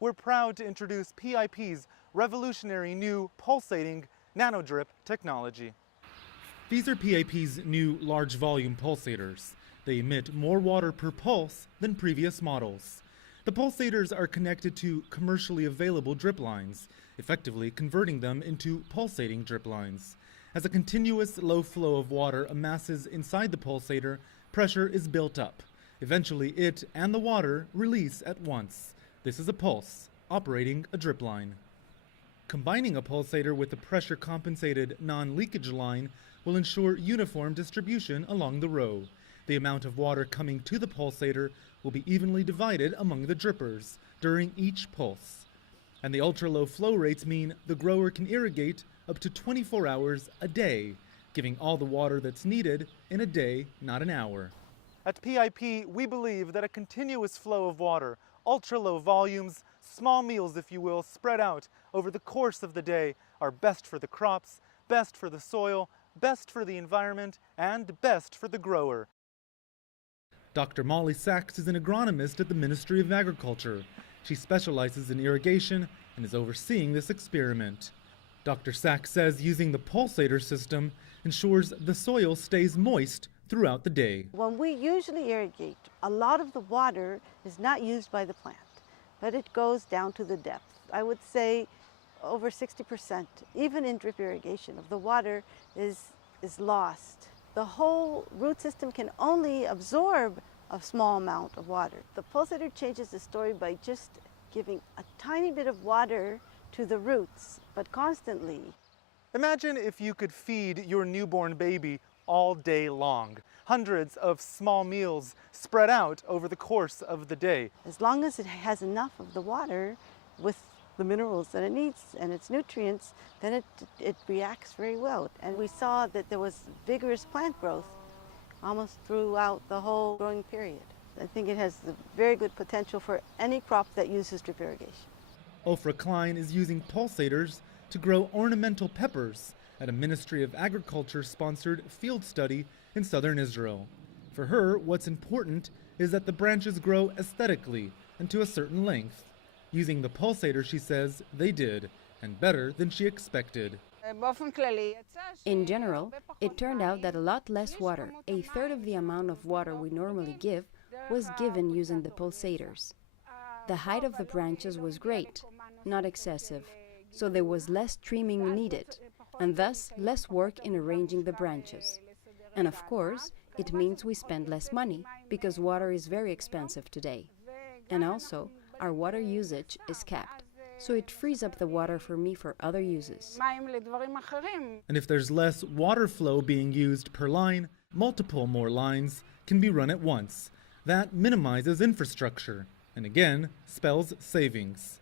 we're proud to introduce PIP's revolutionary new pulsating Nano-Drip technology. These are PIP's new large volume pulsators. They emit more water per pulse than previous models. The pulsators are connected to commercially available drip lines, effectively converting them into pulsating drip lines. As a continuous low flow of water amasses inside the pulsator, pressure is built up. Eventually, it and the water release at once. This is a pulse, operating a drip line. Combining a pulsator with a pressure-compensated non-leakage line will ensure uniform distribution along the row. The amount of water coming to the pulsator will be evenly divided among the drippers during each pulse. And the ultra-low flow rates mean the grower can irrigate up to 24 hours a day, giving all the water that's needed in a day, not an hour. At PIP, we believe that a continuous flow of water, ultra-low volumes, small meals, if you will, spread out over the course of the day are best for the crops, best for the soil, best for the environment, and best for the grower. Dr. Molly Sachs is an agronomist at the Ministry of Agriculture. She specializes in irrigation and is overseeing this experiment. Dr. Sachs says using the pulsator system ensures the soil stays moist throughout the day. When we usually irrigate, a lot of the water is not used by the plant, but it goes down to the depth. I would say over 60%, even in drip irrigation, of the water is lost. The whole root system can only absorb a small amount of water. The pulsator changes the story by just giving a tiny bit of water to the roots, but constantly. Imagine if you could feed your newborn baby all day long. Hundreds of small meals spread out over the course of the day. As long as it has enough of the water with the minerals that it needs and its nutrients, then it reacts very well. And we saw that there was vigorous plant growth almost throughout the whole growing period. I think it has the very good potential for any crop that uses drip irrigation. Ofra Klein is using pulsators to grow ornamental peppers at a Ministry of Agriculture-sponsored field study in southern Israel. For her, what's important is that the branches grow aesthetically and to a certain length. Using the pulsator, she says, they did, and better than she expected. In general, it turned out that a lot less water, a third of the amount of water we normally give, was given using the pulsators. The height of the branches was great, not excessive, so there was less trimming needed, and thus less work in arranging the branches. And of course, it means we spend less money, because water is very expensive today. And also, our water usage is capped, so it frees up the water for me for other uses. And if there's less water flow being used per line, multiple more lines can be run at once. That minimizes infrastructure, and again, spells savings.